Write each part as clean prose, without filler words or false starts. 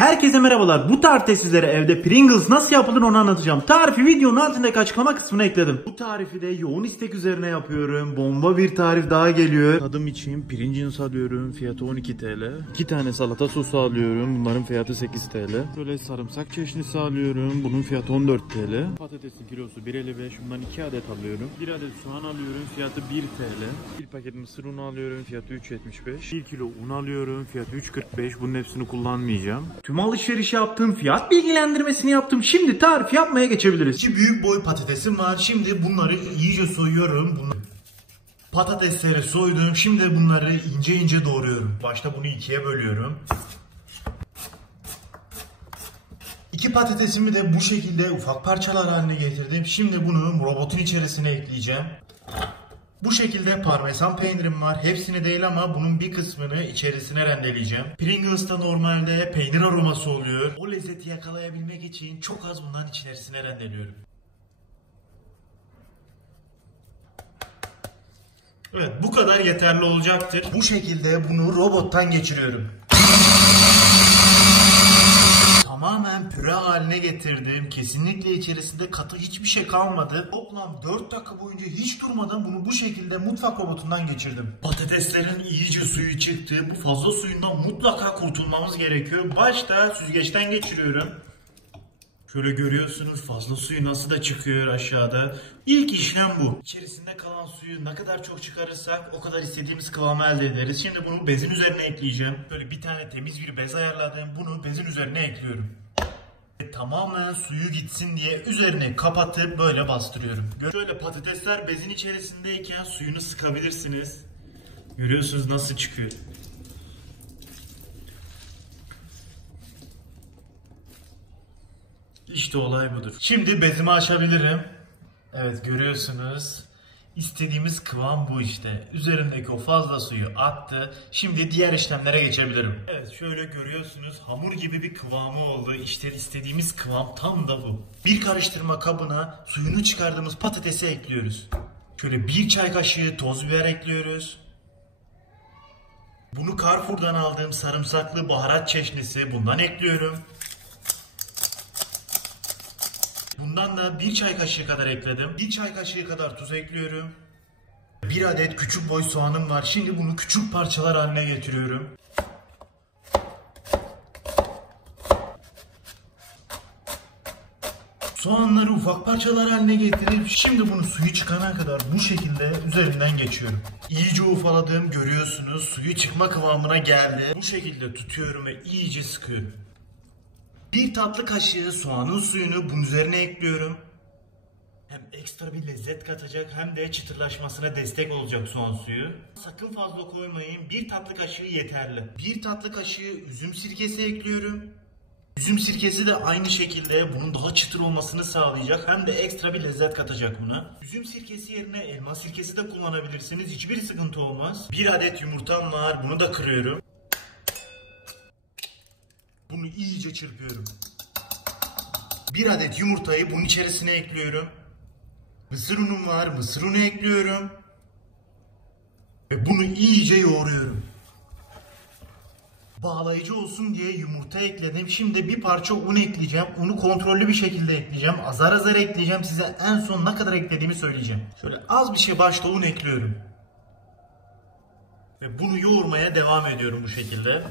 Herkese merhabalar. Bu tarifte sizlere evde Pringles nasıl yapılır onu anlatacağım. Tarifi videonun altındaki açıklama kısmına ekledim. Bu tarifi de yoğun istek üzerine yapıyorum. Bomba bir tarif daha geliyor. Tadım için Pringles alıyorum. Fiyatı 12 TL. 2 tane salata sosu alıyorum. Bunların fiyatı 8 TL. Şöyle sarımsak çeşnisi alıyorum. Bunun fiyatı 14 TL. Patatesin kilosu 1.55. Bundan 2 adet alıyorum. 1 adet soğan alıyorum. Fiyatı 1 TL. 1 paket mısır unu alıyorum. Fiyatı 3.75. 1 kilo un alıyorum. Fiyatı 3.45. Bunun hepsini kullanmayacağım. Tüm alışverişi yaptım, fiyat bilgilendirmesini yaptım. Şimdi tarif yapmaya geçebiliriz. 2 büyük boy patatesim var. Şimdi bunları iyice soyuyorum. Patatesleri soydum. Şimdi bunları ince ince doğruyorum. Başta bunu ikiye bölüyorum. 2 patatesimi de bu şekilde ufak parçalar haline getirdim. Şimdi bunu robotun içerisine ekleyeceğim. Bu şekilde parmesan peynirim var. Hepsini değil ama bunun bir kısmını içerisine rendeleyeceğim. Pringles'ta normalde peynir aroması oluyor. O lezzeti yakalayabilmek için çok az bundan içerisine rendeliyorum. Evet, bu kadar yeterli olacaktır. Bu şekilde bunu robottan geçiriyorum. Tamamen püre haline getirdim. Kesinlikle içerisinde katı hiçbir şey kalmadı. Toplam 4 dakika boyunca hiç durmadan bunu bu şekilde mutfak robotundan geçirdim. Patateslerin iyice suyu çıktı. Bu fazla suyundan mutlaka kurtulmamız gerekiyor. Başta süzgeçten geçiriyorum. Şöyle görüyorsunuz fazla suyu nasıl da çıkıyor aşağıda. İlk işlem bu. İçerisinde kalan suyu ne kadar çok çıkarırsak o kadar istediğimiz kıvamı elde ederiz. Şimdi bunu bezin üzerine ekleyeceğim. Böyle bir tane temiz bir bez ayarladım. Bunu bezin üzerine ekliyorum. Tamamen suyu gitsin diye üzerine kapatıp böyle bastırıyorum. Şöyle patatesler bezin içerisindeyken suyunu sıkabilirsiniz. Görüyorsunuz nasıl çıkıyor. İşte olay budur. Şimdi bezimi açabilirim. Evet görüyorsunuz. İstediğimiz kıvam bu işte. Üzerindeki o fazla suyu attı. Şimdi diğer işlemlere geçebilirim. Evet şöyle görüyorsunuz hamur gibi bir kıvamı oldu. İşte istediğimiz kıvam tam da bu. Bir karıştırma kabına suyunu çıkardığımız patatesi ekliyoruz. Şöyle 1 çay kaşığı toz biber ekliyoruz. Bunu Carrefour'dan aldığım sarımsaklı baharat çeşnisi bundan ekliyorum. Bundan da 1 çay kaşığı kadar ekledim. 1 çay kaşığı kadar tuz ekliyorum. 1 adet küçük boy soğanım var. Şimdi bunu küçük parçalar haline getiriyorum. Soğanları ufak parçalar haline getirip şimdi bunu suyu çıkana kadar bu şekilde üzerinden geçiyorum. İyice ufaladım görüyorsunuz suyu çıkma kıvamına geldi. Bu şekilde tutuyorum ve iyice sıkıyorum. 1 tatlı kaşığı soğanın suyunu bunun üzerine ekliyorum. Hem ekstra bir lezzet katacak hem de çıtırlaşmasına destek olacak soğan suyu. Sakın fazla koymayın. 1 tatlı kaşığı yeterli. 1 tatlı kaşığı üzüm sirkesi ekliyorum. Üzüm sirkesi de aynı şekilde bunun daha çıtır olmasını sağlayacak hem de ekstra bir lezzet katacak buna. Üzüm sirkesi yerine elma sirkesi de kullanabilirsiniz. Hiçbir sıkıntı olmaz. 1 adet yumurtam var. Bunu da kırıyorum. Bunu iyice çırpıyorum. 1 adet yumurtayı bunun içerisine ekliyorum. Mısır unum var. Mısır unu ekliyorum. Ve bunu iyice yoğuruyorum. Bağlayıcı olsun diye yumurta ekledim. Şimdi bir parça un ekleyeceğim. Unu kontrollü bir şekilde ekleyeceğim. Azar azar ekleyeceğim. Size en son ne kadar eklediğimi söyleyeceğim. Şöyle az bir şey başta un ekliyorum. Ve bunu yoğurmaya devam ediyorum bu şekilde.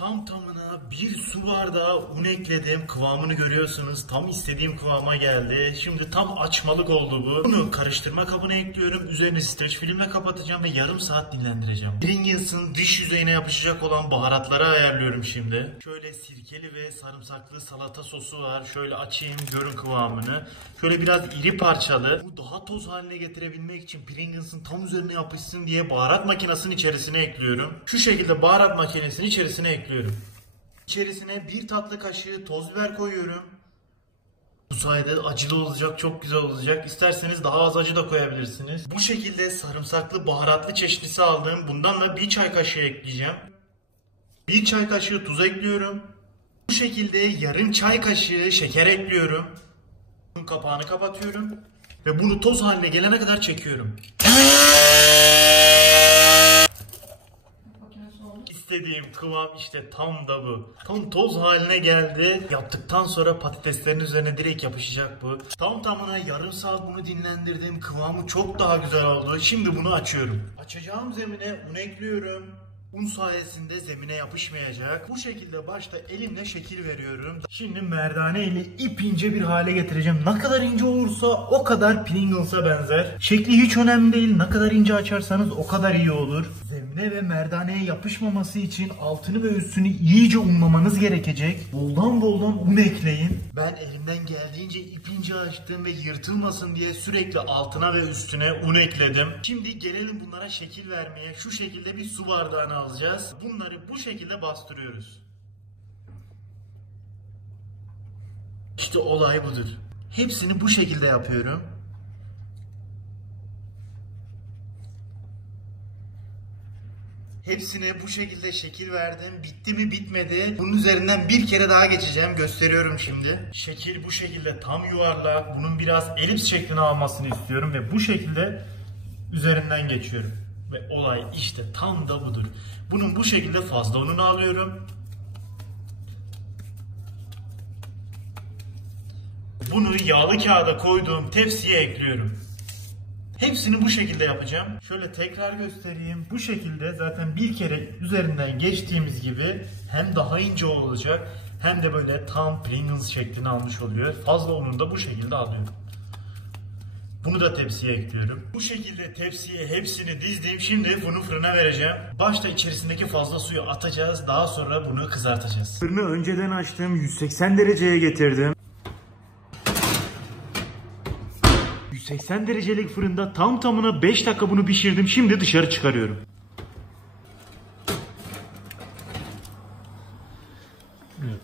Tam tamına 1 su bardağı un ekledim. Kıvamını görüyorsunuz. Tam istediğim kıvama geldi. Şimdi tam açmalık oldu bu. Bunu karıştırma kabına ekliyorum. Üzerine streç filmle kapatacağım ve yarım saat dinlendireceğim. Pringles'ın dış yüzeyine yapışacak olan baharatları ayarlıyorum şimdi. Şöyle sirkeli ve sarımsaklı salata sosu var. Şöyle açayım görün kıvamını. Şöyle biraz iri parçalı. Bu daha toz haline getirebilmek için Pringles'ın tam üzerine yapışsın diye baharat makinesinin içerisine ekliyorum. Şu şekilde baharat makinesinin içerisine ekliyorum. İçerisine 1 tatlı kaşığı toz biber koyuyorum. Bu sayede acılı olacak, çok güzel olacak. İsterseniz daha az acı da koyabilirsiniz. Bu şekilde sarımsaklı baharatlı çeşnisi aldım. Bundan da 1 çay kaşığı ekleyeceğim. 1 çay kaşığı tuz ekliyorum. Bu şekilde yarım çay kaşığı şeker ekliyorum. Bunun kapağını kapatıyorum. Ve bunu toz haline gelene kadar çekiyorum. istediğim kıvam işte tam da bu. Tam toz haline geldi. Yaptıktan sonra patateslerin üzerine direkt yapışacak bu. Tam tamına yarım saat bunu dinlendirdim. Kıvamı çok daha güzel oldu. Şimdi bunu açıyorum. Açacağım zemine un ekliyorum. Un sayesinde zemine yapışmayacak. Bu şekilde başta elimle şekil veriyorum. Şimdi merdane ile ip ince bir hale getireceğim. Ne kadar ince olursa o kadar Pringles'a benzer. Şekli hiç önemli değil. Ne kadar ince açarsanız o kadar iyi olur. Zemine ve merdaneye yapışmaması için altını ve üstünü iyice unlamanız gerekecek. Boldan boldan un ekleyin. Ben elimden geldiğince ip ince açtım ve yırtılmasın diye sürekli altına ve üstüne un ekledim. Şimdi gelelim bunlara şekil vermeye. Şu şekilde bir su bardağına alacağız. Bunları bu şekilde bastırıyoruz. İşte olay budur. Hepsini bu şekilde yapıyorum. Hepsine bu şekilde şekil verdim. Bitti mi bitmedi. Bunun üzerinden bir kere daha geçeceğim. Gösteriyorum şimdi. Şekil bu şekilde tam yuvarlak. Bunun biraz elips şeklini almasını istiyorum ve bu şekilde üzerinden geçiyorum. Ve olay işte tam da budur. Bunun bu şekilde fazla ununu alıyorum. Bunu yağlı kağıda koyduğum tepsiye ekliyorum. Hepsini bu şekilde yapacağım. Şöyle tekrar göstereyim. Bu şekilde zaten bir kere üzerinden geçtiğimiz gibi hem daha ince olacak hem de böyle tam Pringles şeklini almış oluyor. Fazla ununu da bu şekilde alıyorum. Bunu da tepsiye ekliyorum. Bu şekilde tepsiye hepsini dizdim. Şimdi bunu fırına vereceğim. Başta içerisindeki fazla suyu atacağız. Daha sonra bunu kızartacağız. Fırını önceden açtım. 180 dereceye getirdim. 180 derecelik fırında tam tamına 5 dakika bunu pişirdim. Şimdi dışarı çıkarıyorum.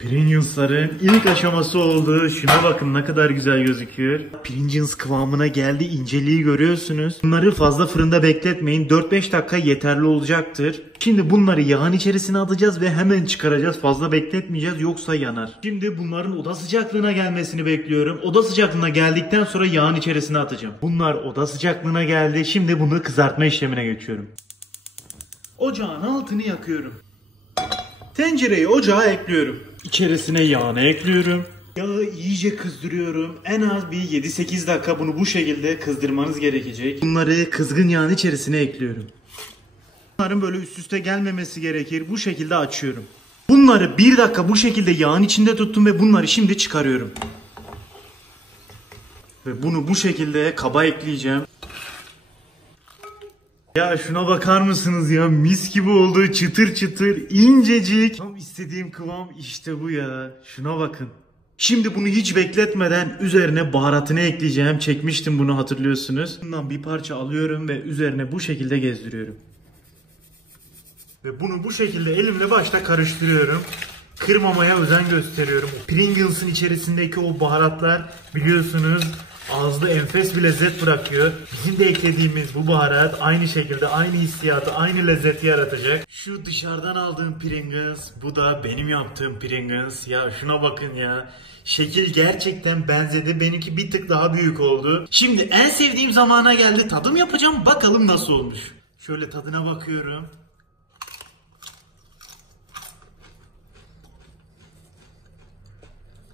Pringgles'ların ilk aşaması oldu. Şuna bakın ne kadar güzel gözüküyor. Pringles kıvamına geldi. İnceliği görüyorsunuz. Bunları fazla fırında bekletmeyin. 4-5 dakika yeterli olacaktır. Şimdi bunları yağın içerisine atacağız ve hemen çıkaracağız. Fazla bekletmeyeceğiz yoksa yanar. Şimdi bunların oda sıcaklığına gelmesini bekliyorum. Oda sıcaklığına geldikten sonra yağın içerisine atacağım. Bunlar oda sıcaklığına geldi. Şimdi bunu kızartma işlemine geçiyorum. Ocağın altını yakıyorum. Tencereyi ocağa ekliyorum. İçerisine yağını ekliyorum. Yağı iyice kızdırıyorum. En az bir 7-8 dakika bunu bu şekilde kızdırmanız gerekecek. Bunları kızgın yağın içerisine ekliyorum. Bunların böyle üst üste gelmemesi gerekir. Bu şekilde açıyorum. Bunları 1 dakika bu şekilde yağın içinde tuttum ve bunları şimdi çıkarıyorum. Ve bunu bu şekilde kaba ekleyeceğim. Ya şuna bakar mısınız ya, mis gibi oldu, çıtır çıtır, incecik. Tam istediğim kıvam işte bu ya, şuna bakın. Şimdi bunu hiç bekletmeden üzerine baharatını ekleyeceğim. Çekmiştim bunu, hatırlıyorsunuz. Bundan bir parça alıyorum ve üzerine bu şekilde gezdiriyorum. Ve bunu bu şekilde elimle başta karıştırıyorum. Kırmamaya özen gösteriyorum. Pringles'ın içerisindeki o baharatlar biliyorsunuz ağızda enfes bir lezzet bırakıyor. Bizim de eklediğimiz bu baharat aynı şekilde aynı hissiyatı, aynı lezzeti yaratacak. Şu dışarıdan aldığım Pringles, bu da benim yaptığım Pringles. Ya şuna bakın ya. Şekil gerçekten benzedi. Benimki bir tık daha büyük oldu. Şimdi en sevdiğim zamana geldi. Tadım yapacağım. Bakalım nasıl olmuş. Şöyle tadına bakıyorum.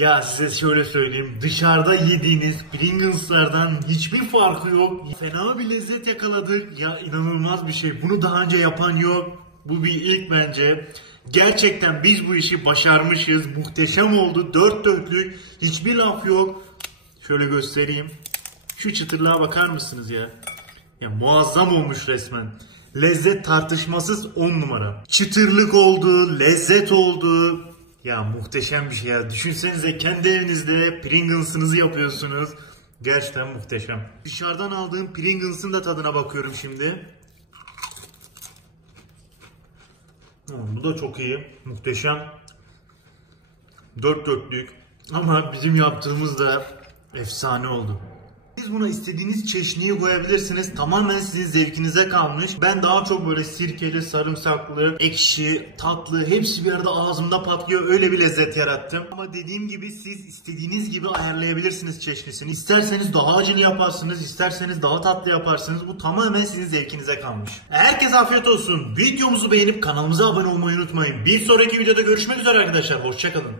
Ya size şöyle söyleyeyim, dışarıda yediğiniz Pringles'lardan hiçbir farkı yok. Fena bir lezzet yakaladık. Ya inanılmaz bir şey. Bunu daha önce yapan yok. Bu bir ilk bence. Gerçekten biz bu işi başarmışız. Muhteşem oldu. Dört dörtlük. Hiçbir laf yok. Şöyle göstereyim. Şu çıtırlığa bakar mısınız ya? Ya muazzam olmuş resmen. Lezzet tartışmasız 10 numara. Çıtırlık oldu, lezzet oldu. Ya muhteşem bir şey ya. Düşünsenize kendi evinizde Pringles'ınızı yapıyorsunuz. Gerçekten muhteşem. Dışarıdan aldığım Pringles'ın da tadına bakıyorum şimdi. Bu da çok iyi. Muhteşem. Dört dörtlük. Ama bizim yaptığımız da efsane oldu. Siz buna istediğiniz çeşniyi koyabilirsiniz. Tamamen sizin zevkinize kalmış. Ben daha çok böyle sirkeli, sarımsaklı, ekşi, tatlı hepsi bir arada ağzımda patlıyor. Öyle bir lezzet yarattım. Ama dediğim gibi siz istediğiniz gibi ayarlayabilirsiniz çeşnisini. İsterseniz daha acılı yaparsınız, isterseniz daha tatlı yaparsınız. Bu tamamen sizin zevkinize kalmış. Herkese afiyet olsun. Videomuzu beğenip kanalımıza abone olmayı unutmayın. Bir sonraki videoda görüşmek üzere arkadaşlar. Hoşçakalın.